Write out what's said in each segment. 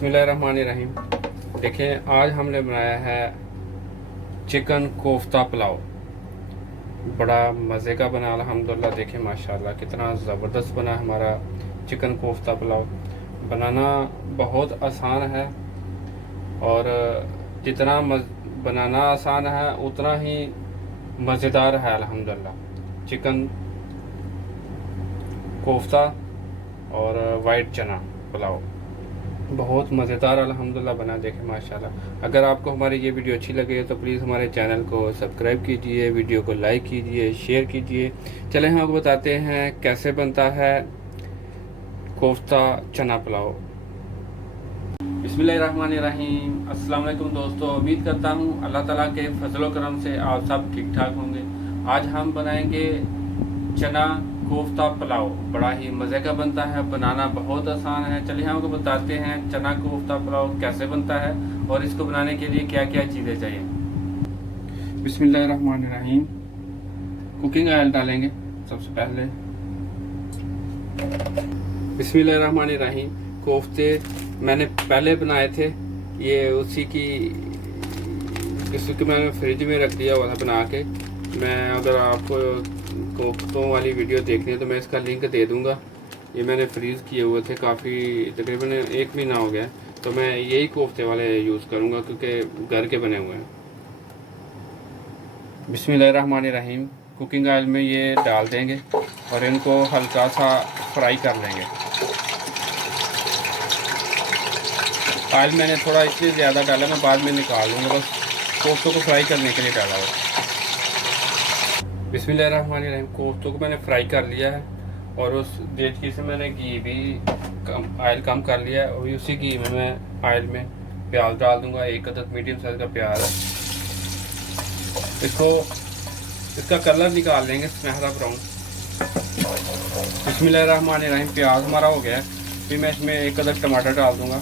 बिस्मिल्लाहिर्रहमानिर्रहीम। देखें, आज हमने बनाया है चिकन कोफ्ता पुलाव। बड़ा मज़े का बना अल्हम्दुलिल्लाह। देखें माशाल्लाह कितना ज़बरदस्त बना हमारा चिकन कोफ्ता पुलाव। बनाना बहुत आसान है और जितना बनाना आसान है उतना ही मज़ेदार है अल्हम्दुलिल्लाह। चिकन कोफ्ता और वाइट चना पुलाव बहुत मज़ेदार अल्हम्दुलिल्लाह बना। देखें माशाल्लाह। अगर आपको हमारी ये वीडियो अच्छी लगे तो प्लीज़ हमारे चैनल को सब्सक्राइब कीजिए, वीडियो को लाइक कीजिए, शेयर कीजिए। चलें हम आपको बताते हैं कैसे बनता है कोफ्ता चना पुलाव। बिस्मिल्लाहिर्रहमानिर्रहीम। अस्सलाम वालेकुम दोस्तों, उम्मीद करता हूँ अल्लाह ताला के फजल करम से आप सब ठीक ठाक होंगे। आज हम बनाएंगे चना कोफ्ता पुलाव। बड़ा ही मज़े का बनता है, बनाना बहुत आसान है। चलिए हम आपको बताते हैं चना कोफ्ता पुलाव कैसे बनता है और इसको बनाने के लिए क्या क्या चीज़ें चाहिए। बिस्मिल्लाहिर्रहमानिर्रहीम। कुकिंग ऑयल डालेंगे सबसे पहले। बिस्मिल्लाहिर्रहमानिर्रहीम। कोफ्ते मैंने पहले बनाए थे, ये उसी की किसी को मैंने फ्रिज में रख दिया हुआ था बना के। मैं अगर आपको कोफ्तों वाली वीडियो देखनी है तो मैं इसका लिंक दे दूंगा। ये मैंने फ्रीज़ किए हुए थे काफ़ी, तकरीबन 1 महीना हो गया। तो मैं यही कोफ्ते वाले यूज़ करूंगा क्योंकि घर के बने हुए हैं। बिस्मिल्लाहिर्रहमानिर्रहीम। कुकिंग ऑयल में ये डाल देंगे और इनको हल्का सा फ्राई कर लेंगे। ऑयल मैंने थोड़ा इसलिए ज़्यादा डाला, मैं बाद में निकाल लूँगा, बस कोफ्तों को फ्राई करने के लिए डाला हुआ। बिस्मिल्लाहिर्रहमानिर्रहीम। कोफ्तों को मैंने फ्राई कर लिया है और उस देचकी से मैंने घी भी ऑयल कम कर लिया है। और उसी घी में मैं ऑयल में प्याज डाल दूंगा। 1 अदद मीडियम साइज़ का प्याज है। इसका कलर निकाल लेंगे सुनहरा ब्राउन। बिस्मिल्लाहिर्रहमानिर्रहीम। प्याज हमारा हो गया है। फिर मैं इसमें 1 अदद टमाटर डाल दूंगा।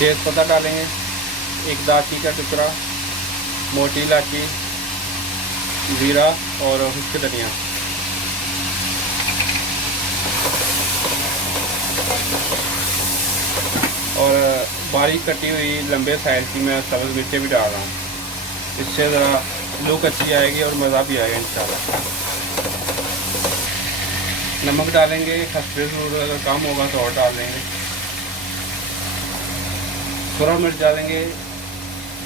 तेज पत्ता डालेंगे, 1 दालचीनी का टुकड़ा, मोटी इलायची, जीरा और खुश्क धनिया। और बारीक कटी हुई लंबे साइज की मैं सब्ज़ मिर्चें भी डाल रहा हूँ। इससे ज़रा लुक अच्छी आएगी और मज़ा भी आएगा इंशाल्लाह। नमक डालेंगे, खसखस अगर कम होगा तो और डाल देंगे। थोड़ा मिर्च डालेंगे,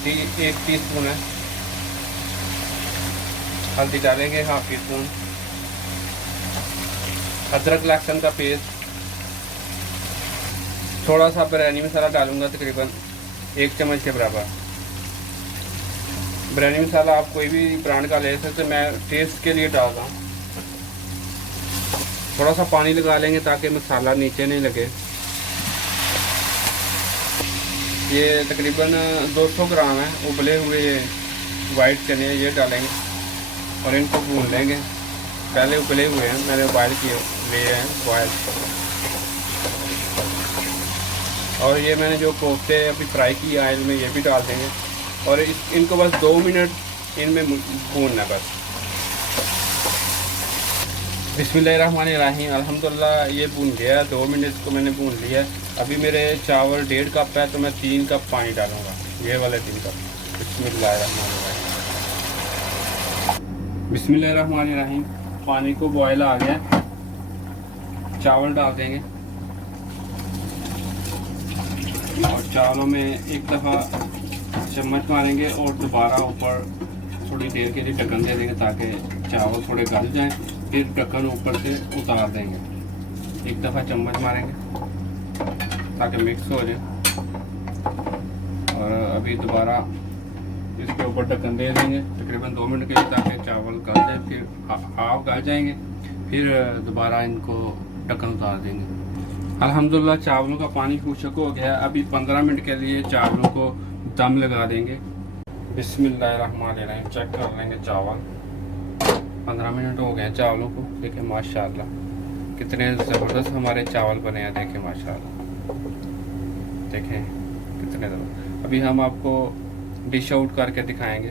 1 टीस्पून है। हल्दी डालेंगे 1/2 टीस्पून। अदरक लहसुन का पेस्ट, थोड़ा सा बिरयानी मसाला डालूंगा, तकरीबन 1 चम्मच के बराबर। बिरयानी मसाला आप कोई भी ब्रांड का ले सकते, मैं टेस्ट के लिए डाल रहा हूँ। थोड़ा सा पानी लगा लेंगे ताकि मसाला नीचे नहीं लगे। ये तकरीबन 200 ग्राम है उबले हुए वाइट चने, ये डालेंगे और इनको भून लेंगे। पहले उबले हुए हैं, मैंने बॉयल किए लिए हैं बॉयल। और ये मैंने जो कोफ्ते अभी फ्राई किए ऑयल में, ये भी डाल देंगे और इनको बस 2 मिनट इनमें भूनना बस। बिस्मिल्लाहिर्रहमानिर्रहीम। अल्हम्दुलिल्लाह ये भून गया, 2 मिनट इसको मैंने भून लिया है। अभी मेरे चावल 1.5 कप है तो मैं 3 कप पानी डालूंगा, ये वाले 3 कप। बिस्मिल्लाहिर्रहमानिर्रहीम। बिस्मिल्लाहिर्रहमानिर्रहीम। पानी को बॉयल आ गया, चावल डाल देंगे और चावलों में एक दफ़ा चम्मच मारेंगे और दोबारा ऊपर थोड़ी देर के लिए ढक्कन दे देंगे ताकि चावल थोड़े गल जाएं। फिर ढक्कन ऊपर से उतार देंगे, 1 दफ़ा चम्मच मारेंगे ताकि मिक्स हो जाए। और अभी दोबारा इसके ऊपर ढक्कन दे देंगे तकरीबन 2 मिनट के लिए ताकि चावल गल जाए। फिर हाफ गल जाएंगे, फिर दोबारा इनको ढक्कन उतार देंगे। अल्हम्दुलिल्लाह चावलों का पानी खुश्क हो गया। अभी 15 मिनट के लिए चावलों को दम लगा देंगे। बिस्मिल्लाहिर्रहमानिर्रहीम। चेक कर लेंगे चावल, 15 मिनट हो गए चावलों को। देखें माशाल्लाह कितने ज़बरदस्त हमारे चावल बने हैं। देखें माशाल्लाह, देखें कितने ज़बरदस्त। अभी हम आपको डिश आउट करके दिखाएंगे।